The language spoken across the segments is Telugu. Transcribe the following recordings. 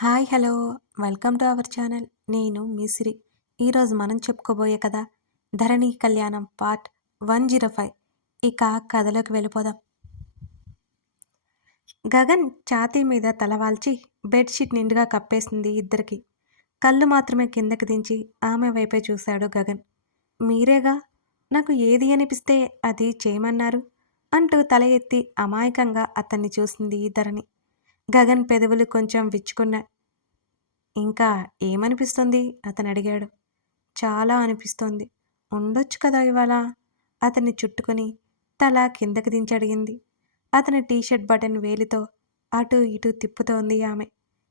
Hi hello. Welcome to our channel. నేను మిసిరి ఈరోజు మనం చెప్పుకోబోయే కదా ధరణి కళ్యాణం పార్ట్ వన్ జీరో ఫైవ్. ఇక కథలోకి వెళ్ళిపోదాం. గగన్ ఛాతీ మీద తలవాల్చి బెడ్షీట్ నిండుగా కప్పేసింది ఇద్దరికి. కళ్ళు మాత్రమే కిందకి దించి ఆమె వైపే చూశాడు గగన్. మీరేగా? నాకు ఏది అనిపిస్తే అది చేయమన్నారు అంటూ తల ఎత్తి అమాయకంగా అతన్ని చూసింది ధరణి. గగన్ పెదవులు కొంచెం విచ్చుకున్నాయి ఇంకా ఏమనిపిస్తుంది? అతను అడిగాడు. చాలా అనిపిస్తోంది. ఉండొచ్చు కదా ఇవాళ? అతన్ని చుట్టుకొని తల కిందకి దించి అడిగింది. అతని టీషర్ట్ బటన్ వేలితో అటు ఇటు తిప్పుతోంది ఆమె.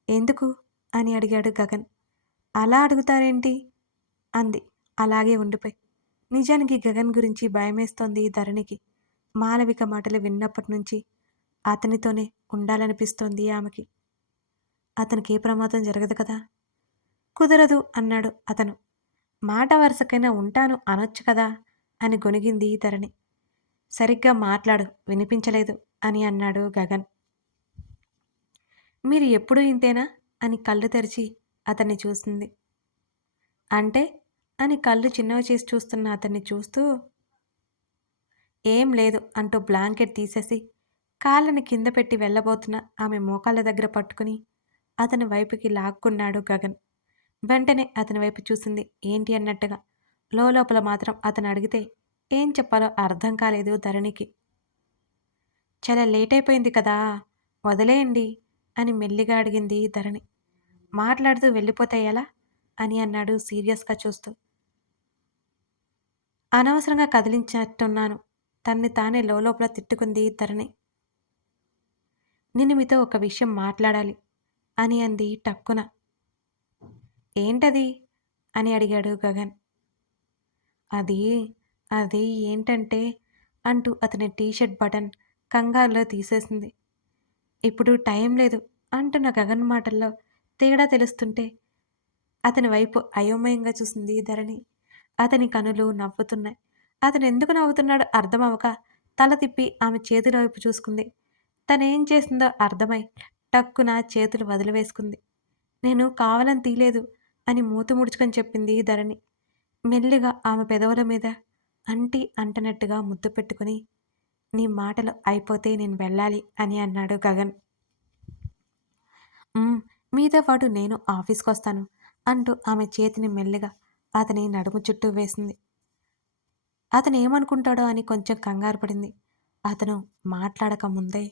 ఎందుకు? అని అడిగాడు గగన్. అలా అడుగుతారేంటి? అంది. అలాగే ఉండిపోయి. నిజానికి గగన్ గురించి భయమేస్తోంది ధరణికి. మాలవిక మాటలు విన్నప్పటి నుంచి అతనితోనే ఉండాలనిపిస్తోంది ఆమెకి. అతనికి ఏ ప్రమాదం జరగదు కదా? కుదరదు అన్నాడు అతను. మాట వరుసకైనా ఉంటాను అనొచ్చు కదా? అని గొనిగింది ధరణి. సరిగ్గా మాట్లాడు వినిపించలేదు అని అన్నాడు గగన్. మీరు ఎప్పుడూ ఇంతేనా? అని కళ్ళు తెరిచి అతన్ని చూసింది. అంటే? అని కళ్ళు చిన్నవి చేసి చూస్తున్న అతన్ని చూస్తూ ఏం లేదు అంటూ బ్లాంకెట్ తీసేసి కాళ్ళని కింద పెట్టి వెళ్ళబోతున్న ఆమె మోకాళ్ళ దగ్గర పట్టుకుని అతని వైపుకి లాక్కున్నాడు గగన్. వెంటనే అతని వైపు చూసింది ఏంటి అన్నట్టుగా. లోపల మాత్రం అతను అడిగితే ఏం చెప్పాలో అర్థం కాలేదు ధరణికి. చాలా లేట్ అయిపోయింది కదా వదిలేయండి అని మెల్లిగా అడిగింది ధరణి. మాట్లాడుతూ వెళ్ళిపోతే ఎలా అని అన్నాడు సీరియస్గా చూస్తూ. అనవసరంగా కదిలించినట్టున్నాను తన్ని తానే లోపల తిట్టుకుంది ధరణి. నేను మీతో ఒక విషయం మాట్లాడాలి అని అంది టక్కున. ఏంటది? అని అడిగాడు గగన్. అది అది ఏంటంటే అంటూ అతని టీషర్ట్ బటన్ కంగారులో తీసేసింది. ఇప్పుడు టైం లేదు అంటున్న గగన్ మాటల్లో తేడా తెలుస్తుంటే అతని వైపు అయోమయంగా చూసింది ధరణి. అతని కనులు నవ్వుతున్నాయి. అతను ఎందుకు నవ్వుతున్నాడో అర్థం తల తిప్పి ఆమె చేతుల వైపు చూసుకుంది. తనేం చేసిందో అర్థమై టక్కున చేతులు వదిలివేసుకుంది. నేను కావాలని తీలేదు అని మూత ముడుచుకొని చెప్పింది ధరణి. మెల్లిగా ఆమె పెదవుల మీద అంటి అంటనట్టుగా ముద్దు పెట్టుకుని నీ మాటలు అయిపోతే నేను వెళ్ళాలి అని అన్నాడు గగన్. మీతో పాటు నేను ఆఫీస్కి వస్తాను అంటూ ఆమె చేతిని మెల్లిగా అతని నడుము చుట్టూ వేసింది. అతను ఏమనుకుంటాడో అని కొంచెం కంగారు పడింది. అతను మాట్లాడక ముందే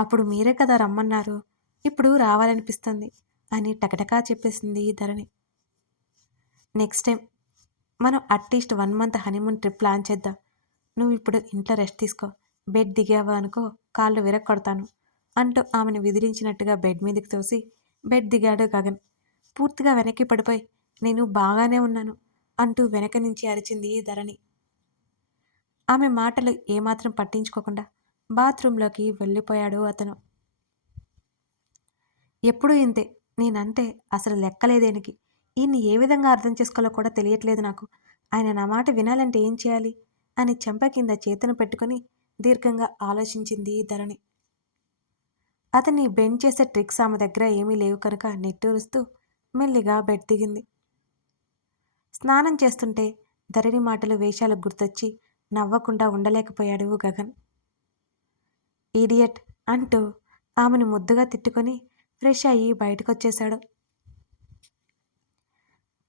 అప్పుడు మీరే కదా రమ్మన్నారు. ఇప్పుడు రావాలనిపిస్తుంది అని టకటకా చెప్పేసింది ధరణి. నెక్స్ట్ టైం మనం at least one month honeymoon trip plan చేద్దాం. నువ్వు ఇప్పుడు ఇంట్లో రెస్ట్ తీసుకో. బెడ్ దిగావా అనుకో కాళ్ళు విరక్కొడతాను అంటూ ఆమెను విదిలించినట్టుగా బెడ్ మీదకి తోసి బెడ్ దిగాడు గగన్. పూర్తిగా వెనక్కి పడిపోయి నేను బాగానే ఉన్నాను అంటూ వెనక నుంచి అరిచింది ధరణి. ఆమె మాటలు ఏమాత్రం పట్టించుకోకుండా బాత్రూంలోకి వెళ్ళిపోయాడు అతను. ఎప్పుడూ ఇంతే నేనంటే అసలు లెక్కలేదేనికి. ఈయన్ని ఏ విధంగా అర్థం చేసుకోవాలో కూడా తెలియట్లేదు నాకు. ఆయన నా మాట వినాలంటే ఏం చేయాలి? అని చెంప కింద చేతును పెట్టుకుని దీర్ఘంగా ఆలోచించింది ధరణి. అతన్ని బెండ్ చేసే ట్రిక్స్ ఆమె దగ్గర ఏమీ లేవు కనుక నెట్టూరుస్తూ మెల్లిగా బెడ్ దిగింది. స్నానం చేస్తుంటే ధరణి మాటలు వేషాలు గుర్తొచ్చి నవ్వకుండా ఉండలేకపోయాడు గగన్. ఈడియట్ అంటూ ఆమెను ముద్దుగా తిట్టుకొని ఫ్రెష్ అయ్యి బయటకొచ్చేశాడు.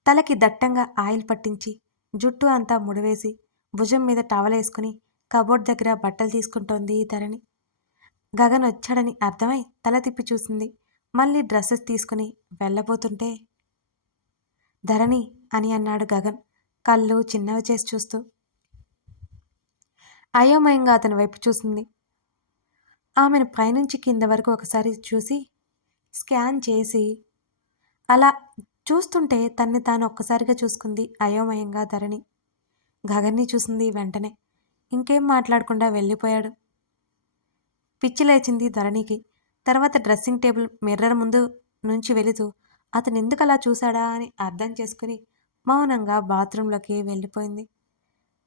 తలకి దట్టంగా ఆయిల్ పట్టించి జుట్టు అంతా ముడివేసి భుజం మీద టవల్ వేసుకుని కబోర్డ్ దగ్గర బట్టలు తీసుకుంటోంది ధరణి. గగన్ వచ్చాడని అర్థమై తల తిప్పి చూసింది. మళ్ళీ డ్రెస్సెస్ తీసుకుని వెళ్ళబోతుంటే ధరణి అని అన్నాడు గగన్ కళ్ళు చిన్నవి చేసి చూస్తూ. అయోమయంగా అతని వైపు చూసింది. ఆమెను పైనుంచి కింద వరకు ఒకసారి చూసి స్కాన్ చేసి అలా చూస్తుంటే తన్ని తాను ఒక్కసారిగా చూసుకుంది అయోమయంగా ధరణి. గగన్ని చూసింది వెంటనే. ఇంకేం మాట్లాడకుండా వెళ్ళిపోయాడు. పిచ్చి లేచింది ధరణికి. తర్వాత డ్రెస్సింగ్ టేబుల్ మిర్రర్ ముందు నుంచి వెళుతూ అతను ఎందుకు అలా చూశాడా? అని అర్థం చేసుకుని మౌనంగా బాత్రూంలోకి వెళ్ళిపోయింది.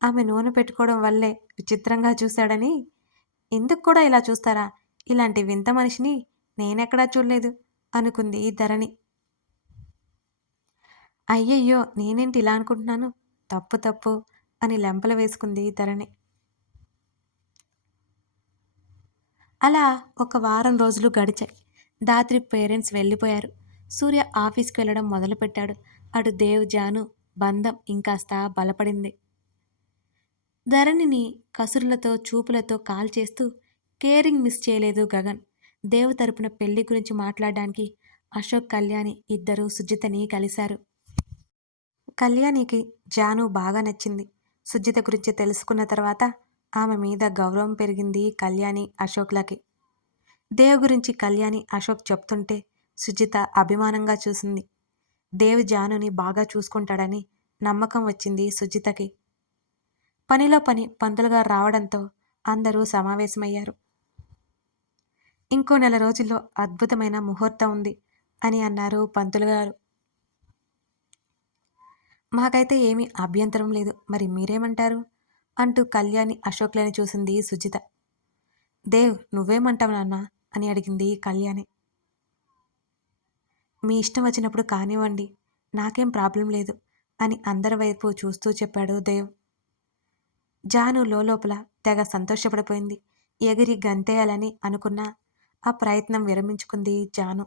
ఆమె నూనె పెట్టుకోవడం వల్లే విచిత్రంగా చూశాడని ఎందుకు కూడా ఇలా చూస్తారా? ఇలాంటి వింత మనిషిని నేనెక్కడా చూడలేదు అనుకుంది ధరణి. అయ్యయ్యో నేనేంటి ఇలా అనుకుంటున్నాను? తప్పు తప్పు అని లెంపలు వేసుకుంది ధరణి. అలా ఒక వారం రోజులు గడిచాయి. దాత్రి పేరెంట్స్ వెళ్ళిపోయారు. సూర్య ఆఫీస్కి వెళ్ళడం మొదలుపెట్టాడు. అటు దేవ్ జాను బంధం ఇంకాస్త బలపడింది. ధరణిని కసురులతో చూపులతో కాల్ చేస్తూ కేరింగ్ మిస్ చేయలేదు గగన్. దేవ్ తరపున పెళ్ళి గురించి మాట్లాడడానికి అశోక్ కళ్యాణి ఇద్దరు సుజితని కలిశారు. కళ్యాణికి జాను బాగా నచ్చింది. సుజిత గురించి తెలుసుకున్న తర్వాత ఆమె మీద గౌరవం పెరిగింది కళ్యాణి అశోక్లకి. దేవ్ గురించి కళ్యాణి అశోక్ చెప్తుంటే సుజిత అభిమానంగా చూసింది. దేవ్ జానుని బాగా చూసుకుంటాడని నమ్మకం వచ్చింది సుజితకి. పనిలో పని పంతులుగా రావడంతో అందరూ సమావేశమయ్యారు. ఇంకో నెల రోజుల్లో అద్భుతమైన ముహూర్తం ఉంది అని అన్నారు పంతులు గారు మాకైతే ఏమీ అభ్యంతరం లేదు మరి మీరేమంటారు? అంటూ కళ్యాణి అశోక్లని చూసింది సుజిత. దేవ్ నువ్వేమంటావు నాన్న? అని అడిగింది కళ్యాణి. మీ ఇష్టం వచ్చినప్పుడు కానివ్వండి నాకేం ప్రాబ్లం లేదు అని అందరి వైపు చూస్తూ చెప్పాడు దేవ్. జాను లోపల తెగ సంతోషపడిపోయింది. ఎగిరి గంతేయాలని అనుకున్న ఆ ప్రయత్నం విరమించుకుంది జాను.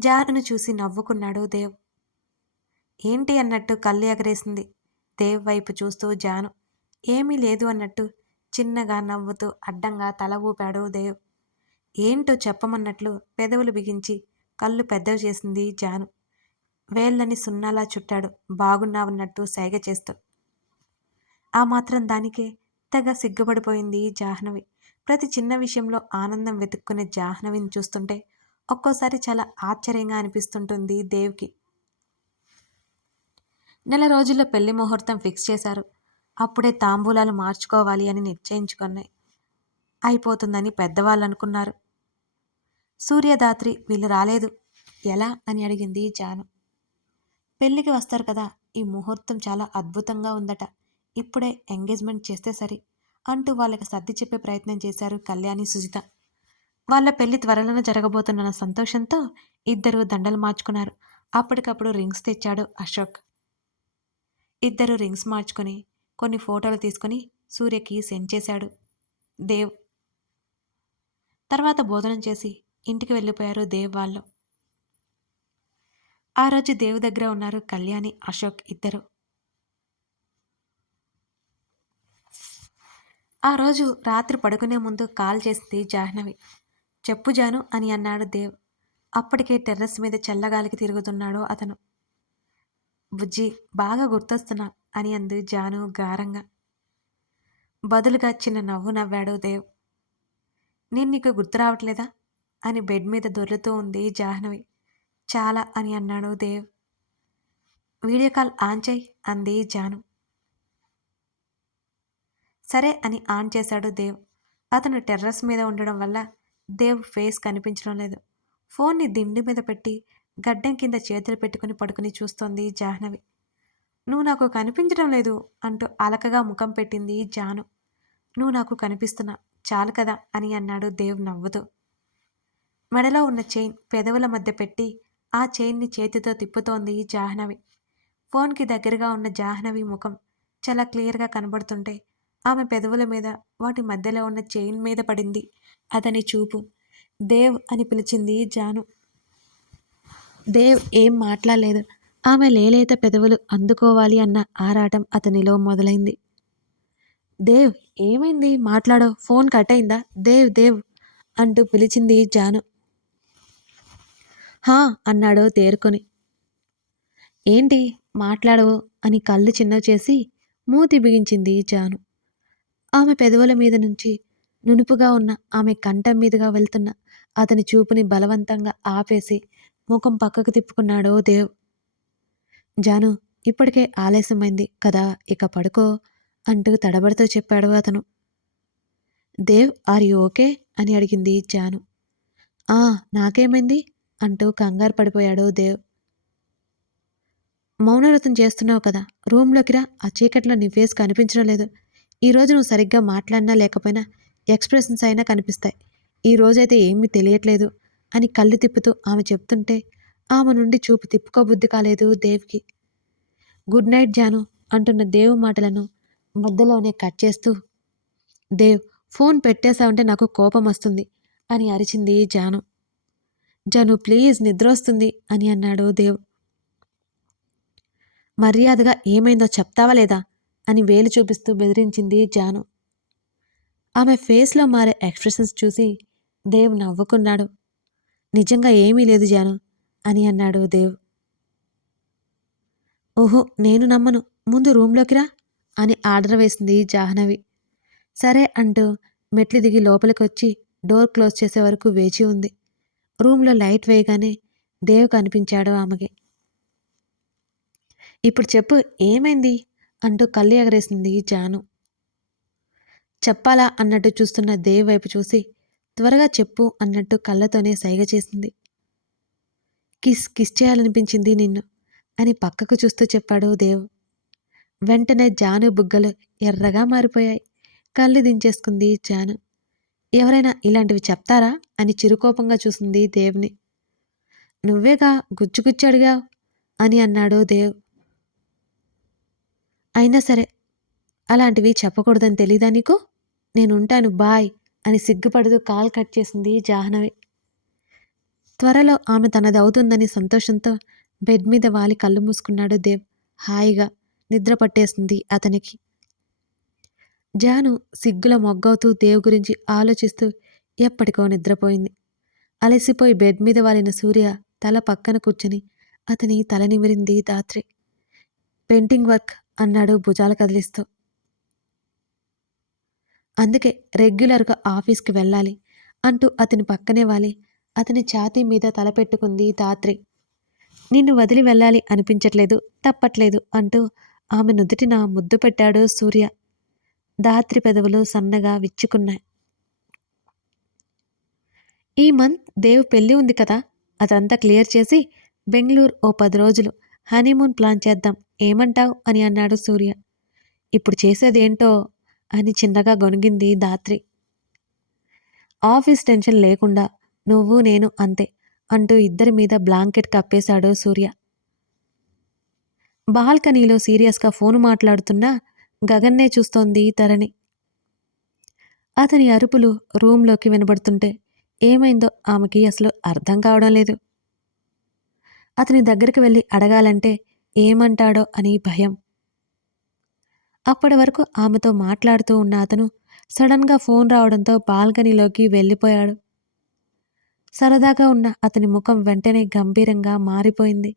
జానును చూసి నవ్వుకున్నాడు దేవ్. ఏంటి అన్నట్టు కళ్ళు ఎగరేసింది దేవ్ వైపు చూస్తూ జాను. ఏమీ లేదు అన్నట్టు చిన్నగా నవ్వుతూ అడ్డంగా తల ఊపాడు దేవ్. ఏంటో చెప్పమన్నట్లు పెదవులు బిగించి కళ్ళు పెద్దవి చేసింది జాను. వేళ్ళని సున్నాలా చుట్టాడు. బాగున్నావన్నట్టు సైగ చేస్తూ ఆ మాత్రం దానికే తెగ సిగ్గుపడిపోయింది జాహ్నవి. ప్రతి చిన్న విషయంలో ఆనందం వెతుక్కునే జాహ్నవిని చూస్తుంటే ఒక్కోసారి చాలా ఆశ్చర్యంగా అనిపిస్తుంటుంది దేవ్కి. నెల రోజుల్లో పెళ్ళి ముహూర్తం ఫిక్స్ చేశారు. అప్పుడే తాంబూలాలు మార్చుకోవాలి అని నిశ్చయించుకున్నాయి. అయిపోతుందని పెద్దవాళ్ళు అనుకున్నారు సూర్యదాత్రి వీళ్ళు రాలేదు. ఎలా అని అడిగింది జాను. పెళ్ళికి వస్తారు కదా ఈ ముహూర్తం చాలా అద్భుతంగా ఉందట. ఇప్పుడే ఎంగేజ్మెంట్ చేస్తే సరి అంటూ వాళ్ళకి సర్ది చెప్పే ప్రయత్నం చేశారు కళ్యాణి సుజిత. వాళ్ళ పెళ్ళి త్వరలోనే జరగబోతున్న సంతోషంతో ఇద్దరు దండలు మార్చుకున్నారు. అప్పటికప్పుడు రింగ్స్ తెచ్చాడు అశోక్. ఇద్దరు రింగ్స్ మార్చుకొని కొన్ని ఫోటోలు తీసుకొని సూర్యకి సెండ్ చేశాడు దేవ్. తర్వాత భోజనం చేసి ఇంటికి వెళ్ళిపోయారు దేవ్ వాళ్ళు. ఆ రోజు దేవు దగ్గర ఉన్నారు కళ్యాణి అశోక్ ఇద్దరు. ఆ రోజు రాత్రి పడుకునే ముందు కాల్ చేసింది జాహ్నవి. చెప్పు జాను అని అన్నాడు దేవ్. అప్పటికే టెర్రస్ మీద చల్లగాలికి తిరుగుతున్నాడు అతను. బుజ్జి బాగా గుర్తొస్తున్నా అని అంది జాను గారంగా. బదులుగా చిన్న నవ్వు నవ్వాడు దేవ్. నేను నీకు గుర్తు రావట్లేదా? అని బెడ్ మీద దొర్లుతూ ఉంది జాహ్నవి. చాలా అని అన్నాడు దేవ్. వీడియో కాల్ ఆన్ చేయి అంది జాను. సరే అని ఆన్ చేశాడు దేవ్. అతను టెర్రస్ మీద ఉండడం వల్ల దేవ్ ఫేస్ కనిపించడం లేదు. ఫోన్ని దిండి మీద పెట్టి గడ్డం కింద చేతులు పెట్టుకుని పడుకుని చూస్తోంది జాహ్నవి. నువ్వు నాకు కనిపించడం లేదు అంటూ అలకగా ముఖం పెట్టింది జాను. నువ్వు నాకు కనిపిస్తున్నా చాలు కదా అని అన్నాడు దేవ్ నవ్వుతూ. మెడలో ఉన్న చైన్ పెదవుల మధ్య పెట్టి ఆ చైన్ని చేతితో తిప్పుతోంది జాహ్నవి. ఫోన్కి దగ్గరగా ఉన్న జాహ్నవి ముఖం చాలా క్లియర్గా కనబడుతుంటే ఆమె పెదవుల మీద వాటి మధ్యలో ఉన్న చైన్ మీద పడింది అతని చూపు. దేవ్ అని పిలిచింది జాను. దేవ్ ఏం మాట్లాడలేదు. ఆమె లేలేత పెదవులు అందుకోవాలి అన్న ఆరాటం అతనిలో మొదలైంది. దేవ్ ఏమైంది? మాట్లాడో. ఫోన్ కట్ అయిందా దేవ్ దేవ్ అంటూ పిలిచింది జాను. హా అన్నాడు తేరుకొని. ఏంటి? మాట్లాడవు అని కళ్ళు చిన్నవి చేసి మూతి బిగించింది జాను. ఆమె పెదవుల మీద నుంచి నునుపుగా ఉన్న ఆమె కంఠం మీదుగా వెళ్తున్న అతని చూపుని బలవంతంగా ఆపేసి ముఖం పక్కకు తిప్పుకున్నాడో దేవ్. జాను ఇప్పటికే ఆలస్యమైంది కదా ఇక పడుకో అంటూ తడబడితో చెప్పాడు అతను. Dev are you okay? అని అడిగింది జాను. ఆ నాకేమైంది? అంటూ కంగారు పడిపోయాడు దేవ్. మౌనవ్రతం చేస్తున్నావు కదా రూమ్లోకి రా ఆ చీకట్లో నీ ఫేస్ కనిపించడం లేదు. ఈరోజు నువ్వు సరిగ్గా మాట్లాడినా లేకపోయినా ఎక్స్ప్రెషన్స్ అయినా కనిపిస్తాయి. ఈ రోజైతే ఏమీ తెలియట్లేదు అని కళ్ళు తిప్పుతూ ఆమె చెప్తుంటే ఆమె నుండి చూపు తిప్పుకోబుద్ధి కాలేదు దేవ్కి. గుడ్ నైట్ జాను అంటున్న దేవ్ మాటలను మధ్యలోనే కట్ చేస్తూ దేవ్ ఫోన్ పెట్టేశావంటే నాకు కోపం వస్తుంది అని అరిచింది జాను. జాను ప్లీజ్ నిద్ర వస్తుంది అని అన్నాడు దేవ్. మర్యాదగా ఏమైందో చెప్తావా లేదా? అని వేలు చూపిస్తూ బెదిరించింది జాను. ఆమె ఫేస్లో మారే ఎక్స్ప్రెషన్స్ చూసి దేవ్ నవ్వుకున్నాడు. నిజంగా ఏమీ లేదు జాను అని అన్నాడు దేవ్. ఓహో నేను నమ్మను. ముందు రూమ్లోకి రా అని ఆర్డర్ వేసింది జాహ్నవి. సరే అంటూ మెట్లు దిగి లోపలికి వచ్చి డోర్ క్లోజ్ చేసే వరకు వేచి ఉంది. రూమ్లో లైట్ వేయగానే దేవ్ కనిపించాడు ఆమెకి. ఇప్పుడు చెప్పు ఏమైంది? అంటూ కళ్ళు ఎగరేసింది జాను. చెప్పాలా అన్నట్టు చూస్తున్న దేవి వైపు చూసి త్వరగా చెప్పు అన్నట్టు కళ్ళతోనే సైగ చేసింది. కిస్ కిస్ చేయాలనిపించింది నిన్ను అని పక్కకు చూస్తూ చెప్పాడు దేవ్. వెంటనే జాను బుగ్గలు ఎర్రగా మారిపోయాయి. కళ్ళు దించేసుకుంది జాను. ఎవరైనా ఇలాంటివి చెప్తారా అని చిరుకోపంగా చూసింది దేవ్ని. నువ్వేగా గుచ్చుగుచ్చి అని అన్నాడు దేవ్. అయినా సరే అలాంటివి చెప్పకూడదని తెలీదా నీకు? నేనుంటాను బాయ్ అని సిగ్గుపడుతూ కాల్ కట్ చేసింది జాహ్నవి. త్వరలో ఆమె తనది అవుతుందని సంతోషంతో బెడ్ మీద వాలి కళ్ళు మూసుకున్నాడు దేవ్. హాయిగా నిద్ర పట్టేసింది అతనికి. జాను సిగ్గుల మొగ్గవుతూ దేవ్ గురించి ఆలోచిస్తూ ఎప్పటికో నిద్రపోయింది. అలసిపోయి బెడ్ మీద వాలిన సూర్య తల పక్కన కూర్చొని అతని తల నిమిరింది దాత్రి పెయింటింగ్ వర్క్ అన్నాడు భుజాలు కదిలిస్తూ. అందుకే రెగ్యులర్గా ఆఫీస్కి వెళ్ళాలి అంటూ అతని పక్కనే వాలి. అతని ఛాతీ మీద తలపెట్టుకుంది ధాత్రి. నిన్ను వదిలి వెళ్ళాలి అనిపించట్లేదు తప్పట్లేదు అంటూ ఆమె నుదుటిన ముద్దు పెట్టాడు సూర్య. దాత్రి పెదవులు సన్నగా విచ్చుకున్నాయి. ఈ మంత్ దేవ్ పెళ్ళి ఉంది కదా అదంతా క్లియర్ చేసి బెంగళూరు ఓ పది రోజులు హనీమూన్ ప్లాన్ చేద్దాం ఏమంటావ్? అని అన్నాడు సూర్య. ఇప్పుడు చేసేదేంటో? అని చిన్నగా గొనిగింది దాత్రి ఆఫీస్ టెన్షన్ లేకుండా నువ్వు నేను అంతే అంటూ ఇద్దరి మీద బ్లాంకెట్ కప్పేశాడు సూర్య. బాల్కనీలో సీరియస్గా ఫోన్ మాట్లాడుతున్నా గగన్నే చూస్తోంది తరణి. అతని అరుపులు రూంలోకి వినబడుతుంటే ఏమైందో ఆమెకి అసలు అర్థం కావడం లేదు. అతని దగ్గరికి వెళ్ళి అడగాలంటే ఏమంటాడో అని భయం. అప్పటి వరకు ఆమెతో మాట్లాడుతూ ఉన్న అతను సడన్గా ఫోన్ రావడంతో బాల్కనీలోకి వెళ్ళిపోయాడు. సరదాగా ఉన్న అతని ముఖం వెంటనే గంభీరంగా మారిపోయింది.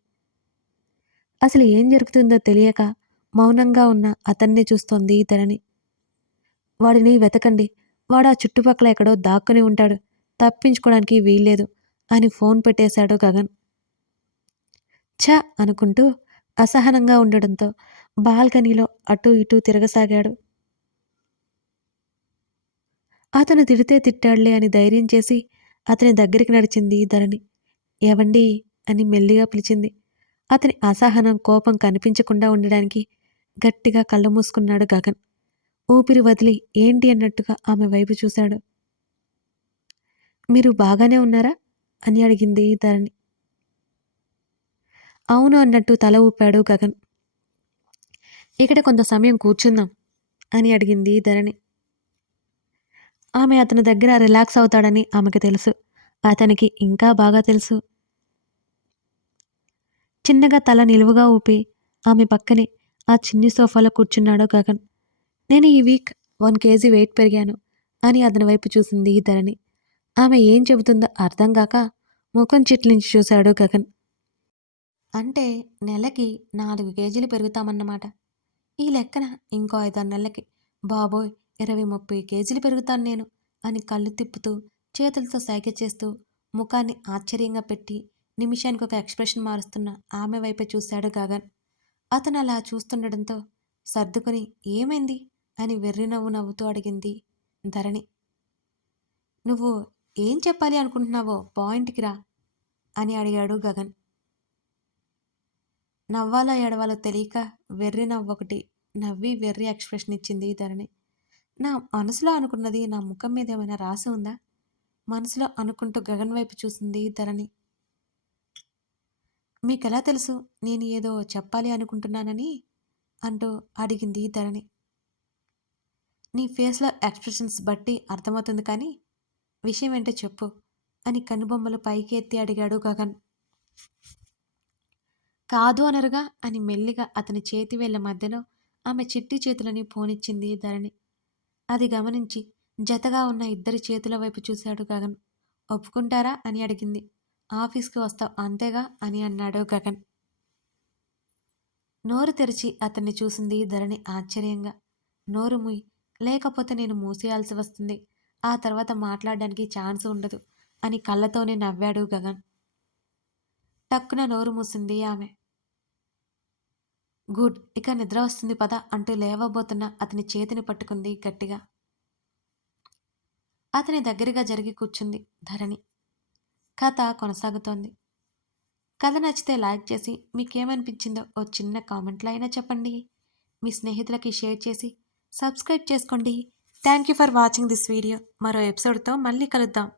అసలు ఏం జరుగుతుందో తెలియక మౌనంగా ఉన్న అతన్ని చూస్తోంది ధరణి వాడిని వెతకండి. వాడు ఆ చుట్టుపక్కల ఎక్కడో దాక్కుని ఉంటాడు. తప్పించుకోవడానికి వీల్లేదు అని ఫోన్ పెట్టేశాడు గగన్. ఛ అనుకుంటూ అసహనంగా ఉండడంతో బాల్కనీలో అటూ ఇటూ తిరగసాగాడు. అతను తిడితే తిట్టాడులే అని ధైర్యం చేసి అతని దగ్గరికి నడిచింది ధరణి. ఎవండి అని మెల్లిగా పిలిచింది. అతని అసహనం కోపం కనిపించకుండా ఉండడానికి గట్టిగా కళ్ళు మూసుకున్నాడు గగన్. ఊపిరి వదిలి ఏంటి అన్నట్టుగా ఆమె వైపు చూశాడు. మీరు బాగానే ఉన్నారా? అని అడిగింది ధరణి. అవును అన్నట్టు తల ఊపాడు గగన్. ఇక్కడ కొంత సమయం కూర్చుందాం అని అడిగింది ధరణి. ఆమె అతని దగ్గర రిలాక్స్ అవుతాడని ఆమెకు తెలుసు. అతనికి ఇంకా బాగా తెలుసు. చిన్నగా తల నిలువుగా ఊపి ఆమె పక్కనే ఆ చిన్ని సోఫాలో కూర్చున్నాడు గగన్. నేను ఈ వీక్ వన్ కేజీ వెయిట్ పెరిగాను అని అతని వైపు చూసింది ధరణి. ఆమె ఏం చెబుతుందో అర్థం కాక ముఖం చిట్లించి చూశాడు గగన్. అంటే నెలకి నాలుగు కేజీలు పెరుగుతామన్నమాట. ఈ లెక్కన ఇంకో ఐదారు నెలలకి బాబోయ్ ఇరవై ముప్పై కేజీలు పెరుగుతాను నేను అని కళ్ళు తిప్పుతూ చేతులతో సైగ చేస్తూ ముఖాన్ని ఆశ్చర్యంగా పెట్టి నిమిషానికి ఒక ఎక్స్ప్రెషన్ మారుస్తున్న ఆమె వైపే చూశాడు గగన్. అతను అలా చూస్తుండడంతో సర్దుకొని ఏమైంది? అని వెర్రి నవ్వు నవ్వుతూ అడిగింది ధరణి. నువ్వు ఏం చెప్పాలి అనుకుంటున్నావో పాయింట్కి రా అని అడిగాడు గగన్. నవ్వాలో ఎడవాలో తెలియక వెర్రి నవ్వొకటి నవ్వి వెర్రి ఎక్స్ప్రెషన్ ఇచ్చింది ధరణి నా మనసులో అనుకున్నది నా ముఖం మీద ఏమైనా రాసి ఉందా? మనసులో అనుకుంటూ గగన్ వైపు చూసింది ధరణి మీకెలా తెలుసు? నేను ఏదో చెప్పాలి అనుకుంటున్నానని? అంటూ అడిగింది ధరణి నీ ఫేస్లో ఎక్స్ప్రెషన్స్ బట్టి అర్థమవుతుంది కానీ విషయం ఏంటో చెప్పు అని కనుబొమ్మలు పైకి ఎత్తి అడిగాడు గగన్. కాదు అనరుగా అని మెల్లిగా అతని చేతి వేళ్ళ మధ్యలో ఆమె చిట్టి చేతులని పోనిచ్చింది ధరణి. అది గమనించి జతగా ఉన్న ఇద్దరి చేతుల వైపు చూశాడు గగన్. ఒప్పుకుంటారా అని అడిగింది. ఆఫీస్కి వస్తావు అంతేగా అని అన్నాడు గగన్. నోరు తెరిచి అతన్ని చూసింది ధరణి ఆశ్చర్యంగా. నోరు ముయ్ లేకపోతే నేను మూసేయాల్సి వస్తుంది. ఆ తర్వాత మాట్లాడడానికి ఛాన్స్ ఉండదు అని కళ్ళతోనే నవ్వాడు గగన్. టక్కున నోరు మూసింది ఆమె. గుడ్. ఇక నిద్ర వస్తుంది పద అంటూ లేవబోతున్న అతని చేతిని పట్టుకుంది గట్టిగా. అతని దగ్గరగా జరిగి కూర్చుంది ధరణి. కథ కొనసాగుతోంది. కథ నచ్చితే లైక్ చేసి మీకేమనిపించిందో ఓ చిన్న కామెంట్లో అయినా చెప్పండి. మీ స్నేహితులకి షేర్ చేసి సబ్స్క్రైబ్ చేసుకోండి. Thank you for watching this video. మరో ఎపిసోడ్తో మళ్ళీ కలుద్దాం.